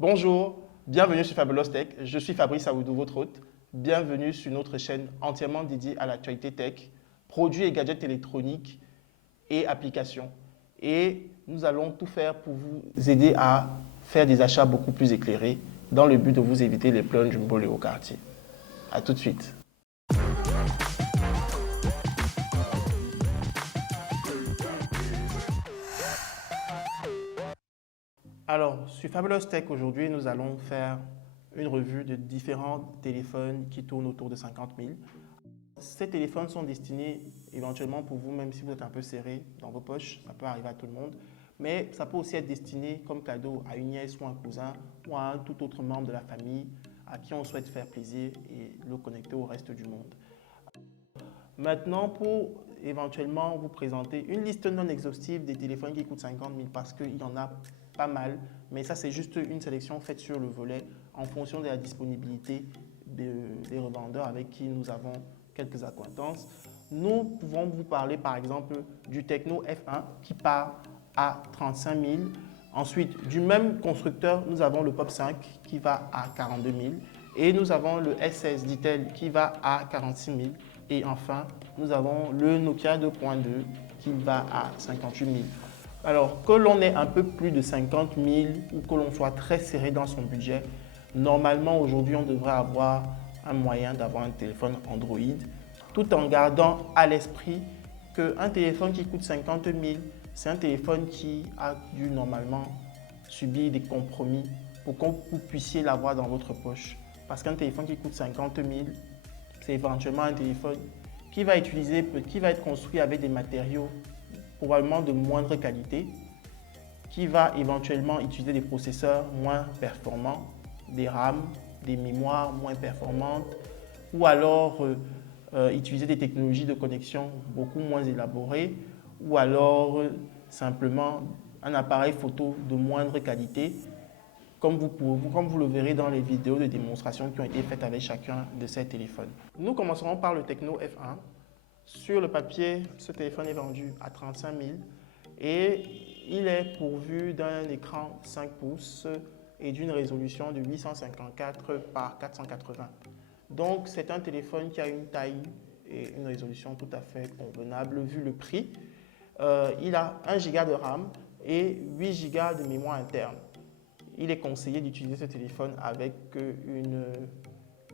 Bonjour, bienvenue sur Fabulous Tech. Je suis Fabrice Aoudou, votre hôte. Bienvenue sur notre chaîne entièrement dédiée à l'actualité tech, produits et gadgets électroniques et applications. Et nous allons tout faire pour vous aider à faire des achats beaucoup plus éclairés dans le but de vous éviter les plunges Jumbo Léo Cartier. A tout de suite. Alors, sur Fabulous Tech, aujourd'hui, nous allons faire une revue de différents téléphones qui tournent autour de 50 000. Ces téléphones sont destinés éventuellement pour vous, même si vous êtes un peu serré dans vos poches, ça peut arriver à tout le monde, mais ça peut aussi être destiné comme cadeau à une nièce ou un cousin ou à un tout autre membre de la famille à qui on souhaite faire plaisir et le connecter au reste du monde. Maintenant, pour éventuellement vous présenter une liste non exhaustive des téléphones qui coûtent 50 000 parce qu'il y en a pas mal, mais ça c'est juste une sélection faite sur le volet en fonction de la disponibilité des revendeurs avec qui nous avons quelques acquaintances. Nous pouvons vous parler par exemple du Tecno F1 qui part à 35 000. Ensuite, du même constructeur, nous avons le Pop 5 qui va à 42 000 et nous avons le S16 d'Itel qui va à 46 000. Et enfin, nous avons le Nokia 2.2 qui va à 58 000. Alors, que l'on ait un peu plus de 50 000 ou que l'on soit très serré dans son budget, normalement aujourd'hui, on devrait avoir un moyen d'avoir un téléphone Android, tout en gardant à l'esprit qu'un téléphone qui coûte 50 000, c'est un téléphone qui a dû normalement subir des compromis pour que vous puissiez l'avoir dans votre poche. Parce qu'un téléphone qui coûte 50 000, c'est éventuellement un téléphone qui va être construit avec des matériaux probablement de moindre qualité, qui va éventuellement utiliser des processeurs moins performants, des RAM, des mémoires moins performantes, ou alors utiliser des technologies de connexion beaucoup moins élaborées, ou alors simplement un appareil photo de moindre qualité, comme vous le verrez dans les vidéos de démonstration qui ont été faites avec chacun de ces téléphones. Nous commencerons par le Tecno F1. Sur le papier, ce téléphone est vendu à 35 000 et il est pourvu d'un écran 5 pouces et d'une résolution de 854 par 480. Donc c'est un téléphone qui a une taille et une résolution tout à fait convenable vu le prix. Il a 1 Go de RAM et 8 Go de mémoire interne. Il est conseillé d'utiliser ce téléphone avec une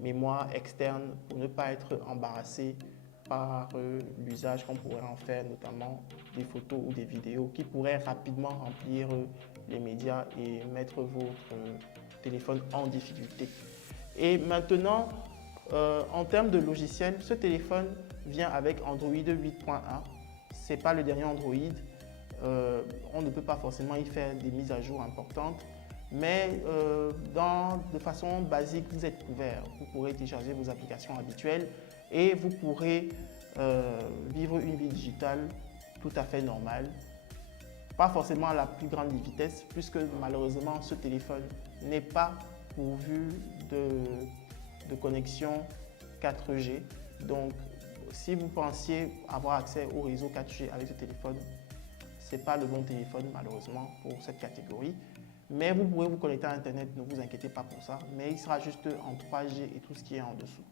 mémoire externe pour ne pas être embarrassé par l'usage qu'on pourrait en faire, notamment des photos ou des vidéos qui pourraient rapidement remplir les médias et mettre votre téléphone en difficulté. Et maintenant, en termes de logiciel, ce téléphone vient avec Android 8.1. Ce n'est pas le dernier Android. On ne peut pas forcément y faire des mises à jour importantes. Mais de façon basique, vous êtes couvert. Vous pourrez télécharger vos applications habituelles et vous pourrez vivre une vie digitale tout à fait normale. Pas forcément à la plus grande vitesse, puisque malheureusement, ce téléphone n'est pas pourvu de connexion 4G. Donc, si vous pensiez avoir accès au réseau 4G avec ce téléphone, ce n'est pas le bon téléphone malheureusement pour cette catégorie. Mais vous pourrez vous connecter à Internet, ne vous inquiétez pas pour ça, mais il sera juste en 3G et tout ce qui est en dessous.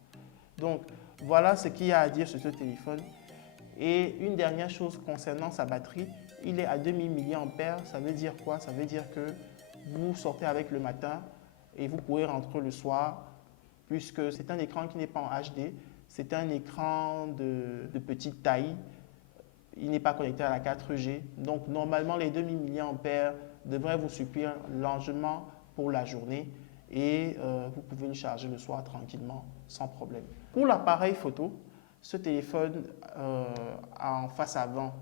Donc, voilà ce qu'il y a à dire sur ce téléphone. Et une dernière chose concernant sa batterie, il est à 2000 mAh. Ça veut dire quoi? Ça veut dire que vous sortez avec le matin et vous pourrez rentrer le soir, puisque c'est un écran qui n'est pas en HD, c'est un écran de petite taille. Il n'est pas connecté à la 4G. Donc, normalement, les 2000 mAh devraient vous suffire largement pour la journée et vous pouvez le charger le soir tranquillement, sans problème. Pour l'appareil photo, ce téléphone en face avant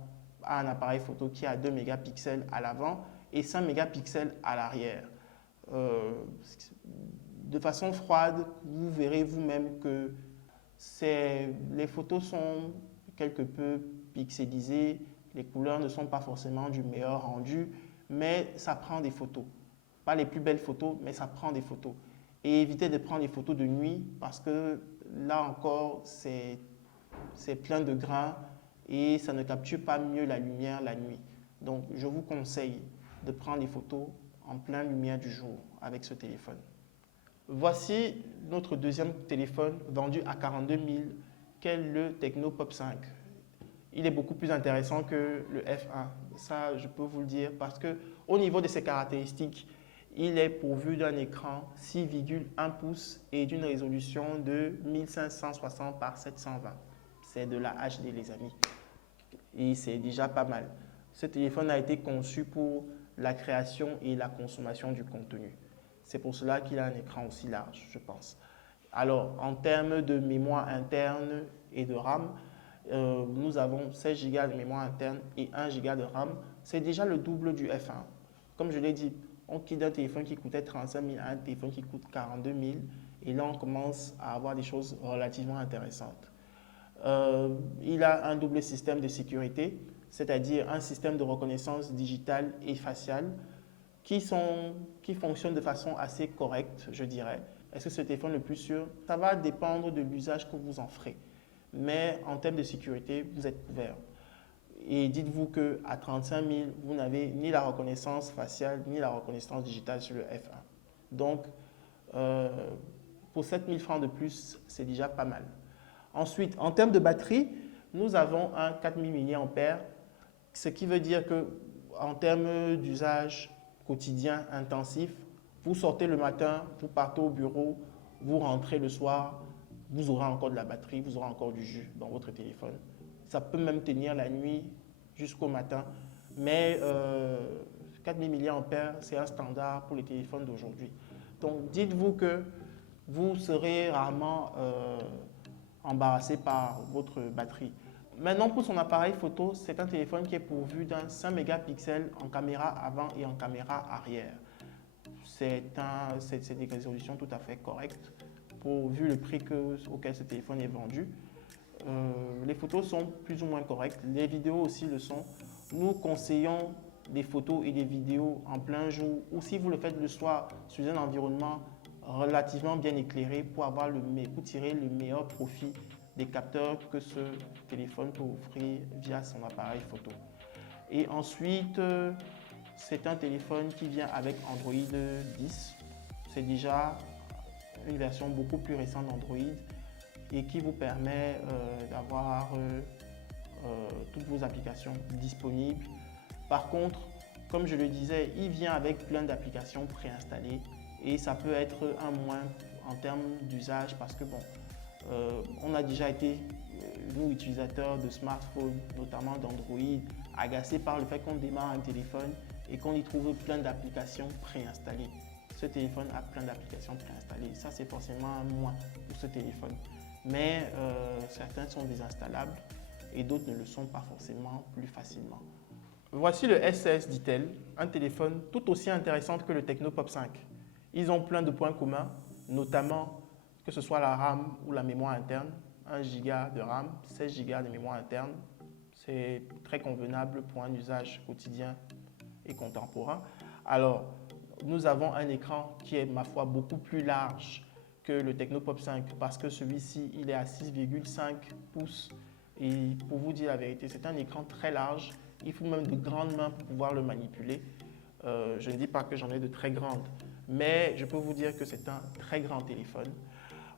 a un appareil photo qui a 2 mégapixels à l'avant et 5 mégapixels à l'arrière. De façon froide, vous verrez vous-même que les photos sont quelque peu pixelisées, les couleurs ne sont pas forcément du meilleur rendu, mais ça prend des photos. Pas les plus belles photos, mais ça prend des photos. Et évitez de prendre des photos de nuit parce que là encore, c'est plein de grains et ça ne capture pas mieux la lumière la nuit. Donc, je vous conseille de prendre des photos en pleine lumière du jour avec ce téléphone. Voici notre deuxième téléphone vendu à 42 000, qu'est le Tecno Pop 5. Il est beaucoup plus intéressant que le F1, ça je peux vous le dire, parce qu'au niveau de ses caractéristiques, il est pourvu d'un écran 6,1 pouces et d'une résolution de 1560 par 720. C'est de la HD les amis, et c'est déjà pas mal. Ce téléphone a été conçu pour la création et la consommation du contenu. C'est pour cela qu'il a un écran aussi large, je pense. Alors, en termes de mémoire interne et de RAM, nous avons 16 Go de mémoire interne et 1 Go de RAM. C'est déjà le double du F1. Comme je l'ai dit, on quitte d'un téléphone qui coûtait 35 000 à un téléphone qui coûte 42 000. Et là, on commence à avoir des choses relativement intéressantes. Il a un double système de sécurité, c'est-à-dire un système de reconnaissance digitale et faciale qui fonctionne de façon assez correcte, je dirais. Est-ce que ce téléphone le plus sûr? Ça va dépendre de l'usage que vous en ferez. Mais en termes de sécurité, vous êtes couvert. Et dites-vous qu'à 35 000, vous n'avez ni la reconnaissance faciale ni la reconnaissance digitale sur le F1. Donc, pour 7 000 francs de plus, c'est déjà pas mal. Ensuite, en termes de batterie, nous avons un 4000 mAh, ce qui veut dire qu'en termes d'usage quotidien intensif, vous sortez le matin, vous partez au bureau, vous rentrez le soir, vous aurez encore de la batterie, vous aurez encore du jus dans votre téléphone. Ça peut même tenir la nuit jusqu'au matin, mais 4000 mAh, c'est un standard pour les téléphones d'aujourd'hui. Donc, dites-vous que vous serez rarement embarrassé par votre batterie. Maintenant, pour son appareil photo, c'est un téléphone qui est pourvu d'un 5 mégapixels en caméra avant et en caméra arrière. C'est des résolutions tout à fait correctes vu le prix auquel ce téléphone est vendu. Les photos sont plus ou moins correctes, les vidéos aussi le sont. Nous conseillons des photos et des vidéos en plein jour ou si vous le faites le soir sur un environnement relativement bien éclairé pour tirer le meilleur profit des capteurs que ce téléphone peut offrir via son appareil photo. Et ensuite, c'est un téléphone qui vient avec Android 10. C'est déjà une version beaucoup plus récente d'Android et qui vous permet d'avoir toutes vos applications disponibles. Par contre, comme je le disais, il vient avec plein d'applications préinstallées et ça peut être un moins en termes d'usage parce que on a déjà été, nous utilisateurs de smartphones, notamment d'Android, agacés par le fait qu'on démarre un téléphone et qu'on y trouve plein d'applications préinstallées. Ce téléphone a plein d'applications préinstallées. Ça, c'est forcément un moins pour ce téléphone. Mais certains sont désinstallables et d'autres ne le sont pas forcément plus facilement. Voici le S16 d'Itel, un téléphone tout aussi intéressant que le Tecno Pop 5. Ils ont plein de points communs, notamment que ce soit la RAM ou la mémoire interne, 1 Go de RAM, 16 Go de mémoire interne. C'est très convenable pour un usage quotidien et contemporain. Alors, nous avons un écran qui est, ma foi, beaucoup plus large que le Tecno Pop 5 parce que celui-ci, il est à 6,5 pouces. Et pour vous dire la vérité, c'est un écran très large. Il faut même de grandes mains pour pouvoir le manipuler. Je ne dis pas que j'en ai de très grandes, mais je peux vous dire que c'est un très grand téléphone.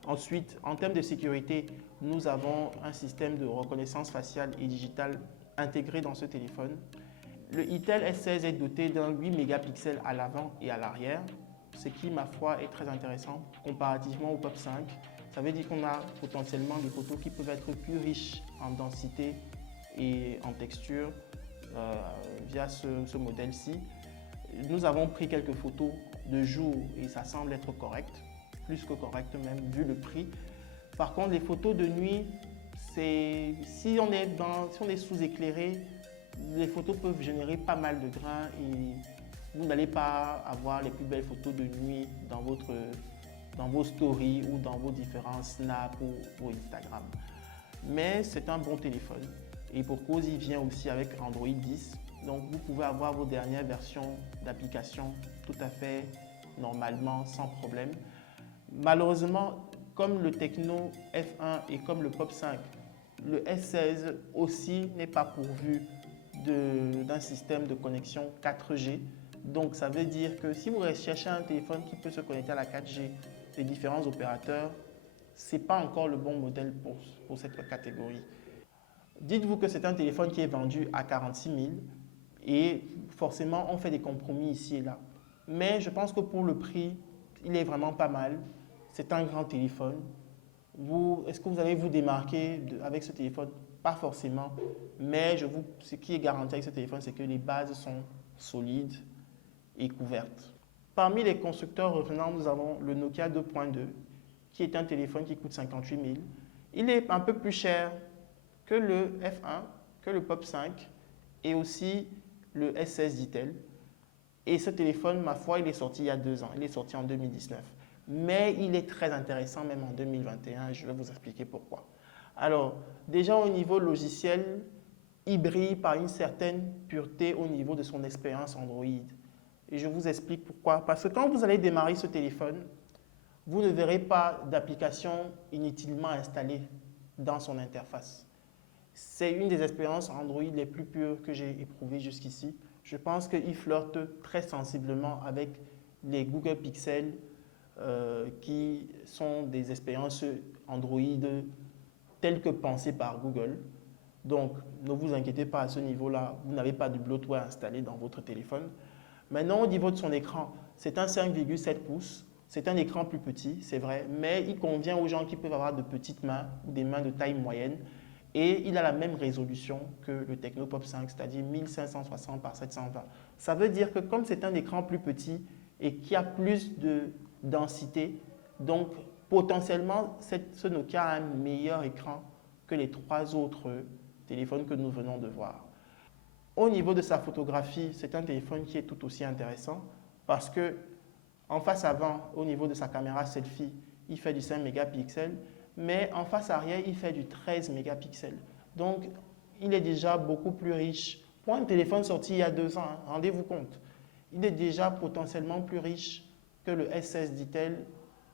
Ensuite, en termes de sécurité, nous avons un système de reconnaissance faciale et digitale intégré dans ce téléphone. Le Itel S16 est doté d'un 8 mégapixels à l'avant et à l'arrière, ce qui, ma foi, est très intéressant comparativement au Pop 5. Ça veut dire qu'on a potentiellement des photos qui peuvent être plus riches en densité et en texture via ce modèle-ci. Nous avons pris quelques photos de jour et ça semble être correct, plus que correct même vu le prix. Par contre, les photos de nuit, si on est sous-éclairé, les photos peuvent générer pas mal de grains et vous n'allez pas avoir les plus belles photos de nuit dans vos stories ou dans vos différents snaps ou Instagram. Mais c'est un bon téléphone et pour cause, il vient aussi avec Android 10. Donc, vous pouvez avoir vos dernières versions d'applications tout à fait normalement, sans problème. Malheureusement, comme le Tecno F1 et comme le Pop 5, le S16 aussi n'est pas pourvu d'un système de connexion 4G. Donc, ça veut dire que si vous recherchez un téléphone qui peut se connecter à la 4G des différents opérateurs, ce n'est pas encore le bon modèle pour cette catégorie. Dites-vous que c'est un téléphone qui est vendu à 46 000 et forcément, on fait des compromis ici et là. Mais je pense que pour le prix, il est vraiment pas mal. C'est un grand téléphone. Est-ce que vous allez vous démarquer avec ce téléphone? Pas forcément. Mais ce qui est garanti avec ce téléphone, c'est que les bases sont solides et couvertes. Parmi les constructeurs revenants, nous avons le Nokia 2.2, qui est un téléphone qui coûte 58 000. Il est un peu plus cher que le F1, que le Pop 5 et aussi le S16 d'Itel. Et ce téléphone, ma foi, il est sorti il y a 2 ans. Il est sorti en 2019. Mais il est très intéressant même en 2021 et je vais vous expliquer pourquoi. Alors, déjà au niveau logiciel, il brille par une certaine pureté au niveau de son expérience Android. Et je vous explique pourquoi. Parce que quand vous allez démarrer ce téléphone, vous ne verrez pas d'application inutilement installée dans son interface. C'est une des expériences Android les plus pures que j'ai éprouvées jusqu'ici. Je pense qu'il flirte très sensiblement avec les Google Pixel qui sont des expériences Android telles que pensées par Google. Donc, ne vous inquiétez pas à ce niveau-là, vous n'avez pas de bloatware installé dans votre téléphone. Maintenant, au niveau de son écran, c'est un 5,7 pouces. C'est un écran plus petit, c'est vrai, mais il convient aux gens qui peuvent avoir de petites mains ou des mains de taille moyenne. Et il a la même résolution que le Technopop 5, c'est-à-dire 1560 par 720. Ça veut dire que comme c'est un écran plus petit et qui a plus de densité, donc potentiellement ce Nokia a un meilleur écran que les 3 autres téléphones que nous venons de voir. Au niveau de sa photographie, c'est un téléphone qui est tout aussi intéressant parce que en face avant, au niveau de sa caméra selfie, il fait du 5 mégapixels, mais en face arrière, il fait du 13 mégapixels. Donc, il est déjà beaucoup plus riche. Pour un téléphone sorti il y a 2 ans, rendez-vous compte, il est déjà potentiellement plus riche que le S16 d'Itel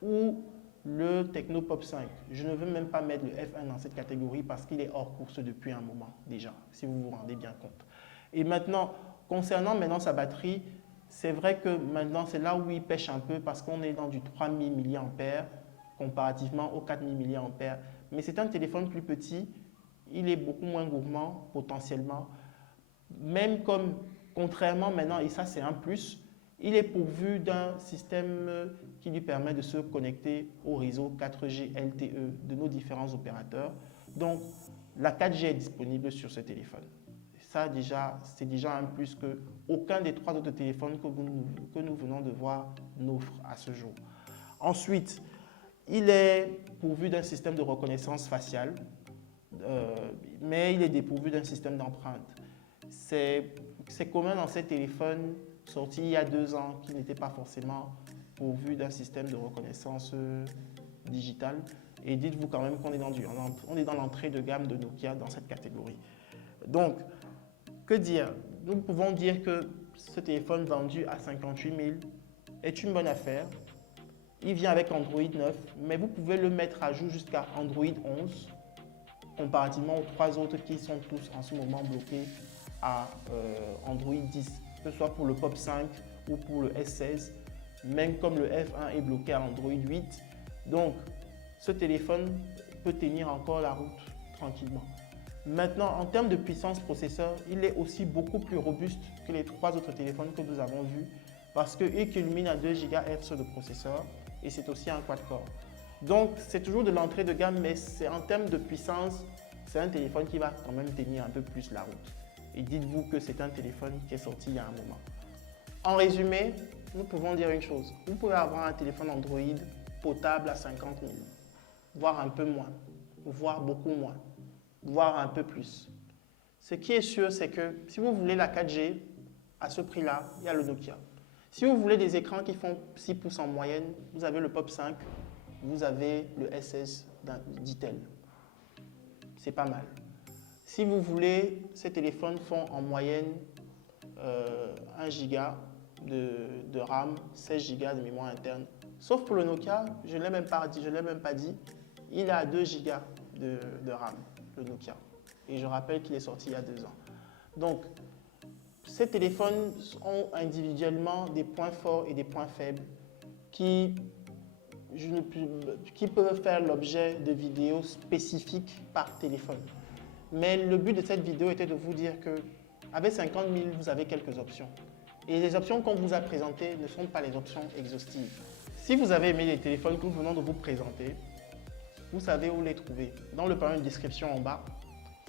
ou le Technopop 5. Je ne veux même pas mettre le F1 dans cette catégorie parce qu'il est hors course depuis un moment déjà, si vous vous rendez bien compte. Et maintenant, concernant sa batterie, c'est vrai que maintenant, c'est là où il pêche un peu parce qu'on est dans du 3000 mAh comparativement aux 4000 mAh. Mais c'est un téléphone plus petit, il est beaucoup moins gourmand potentiellement. Même comme, contrairement maintenant, et ça c'est un plus, il est pourvu d'un système qui lui permet de se connecter au réseau 4G LTE de nos différents opérateurs. Donc, la 4G est disponible sur ce téléphone. Ça, c'est déjà un plus que aucun des 3 autres téléphones que nous venons de voir n'offre à ce jour. Ensuite, il est pourvu d'un système de reconnaissance faciale, mais il est dépourvu d'un système d'empreinte. C'est commun dans ces téléphones sortis il y a 2 ans qui n'étaient pas forcément pourvus d'un système de reconnaissance digitale. Et dites-vous quand même qu'on est dans l'entrée de gamme de Nokia dans cette catégorie. Donc, que dire? Nous pouvons dire que ce téléphone vendu à 58 000 est une bonne affaire. Il vient avec Android 9, mais vous pouvez le mettre à jour jusqu'à Android 11, comparativement aux 3 autres qui sont tous en ce moment bloqués à Android 10, que ce soit pour le Pop 5 ou pour le S16, même comme le F1 est bloqué à Android 8. Donc, ce téléphone peut tenir encore la route tranquillement. Maintenant, en termes de puissance processeur, il est aussi beaucoup plus robuste que les 3 autres téléphones que nous avons vus parce qu'il culmine à 2 GHz de processeur et c'est aussi un quad-core. Donc, c'est toujours de l'entrée de gamme, mais en termes de puissance, c'est un téléphone qui va quand même tenir un peu plus la route. Et dites-vous que c'est un téléphone qui est sorti il y a un moment. En résumé, nous pouvons dire une chose. Vous pouvez avoir un téléphone Android potable à 50 000, voire un peu moins, voire beaucoup moins, voire un peu plus. Ce qui est sûr, c'est que si vous voulez la 4G, à ce prix-là, il y a le Nokia. Si vous voulez des écrans qui font 6 pouces en moyenne, vous avez le Pop 5, vous avez le S16 d'Itel. C'est pas mal. Si vous voulez, ces téléphones font en moyenne 1 Go de RAM, 16 Go de mémoire interne. Sauf pour le Nokia, je ne l'ai même pas dit, il a 2 Go de RAM, le Nokia. Et je rappelle qu'il est sorti il y a 2 ans. Donc, Ces téléphones ont individuellement des points forts et des points faibles qui peuvent faire l'objet de vidéos spécifiques par téléphone. Mais le but de cette vidéo était de vous dire que avec 50 000, vous avez quelques options. Et les options qu'on vous a présentées ne sont pas les options exhaustives. Si vous avez aimé les téléphones que nous venons de vous présenter, vous savez où les trouver. Dans le panneau de description en bas,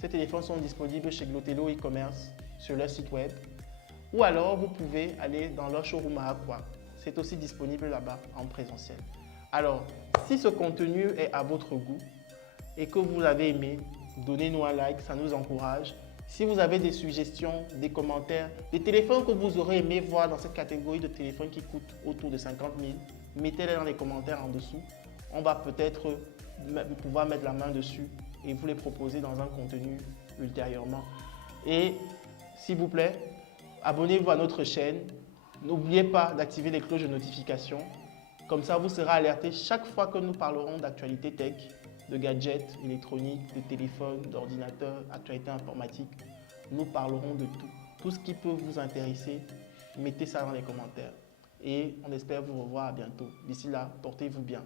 ces téléphones sont disponibles chez Glotello e-commerce sur leur site web. Ou alors, vous pouvez aller dans leur showroom à Aqua. C'est aussi disponible là-bas en présentiel. Alors, si ce contenu est à votre goût et que vous avez aimé, donnez-nous un like, ça nous encourage. Si vous avez des suggestions, des commentaires, des téléphones que vous aurez aimé voir dans cette catégorie de téléphones qui coûtent autour de 50 000, mettez-les dans les commentaires en dessous. On va peut-être pouvoir mettre la main dessus et vous les proposer dans un contenu ultérieurement. Et s'il vous plaît, abonnez-vous à notre chaîne. N'oubliez pas d'activer les cloches de notification. Comme ça, vous serez alerté chaque fois que nous parlerons d'actualité tech, de gadgets électroniques, de téléphones, d'ordinateurs, actualité informatique. Nous parlerons de tout. Tout ce qui peut vous intéresser, mettez ça dans les commentaires. Et on espère vous revoir à bientôt. D'ici là, portez-vous bien.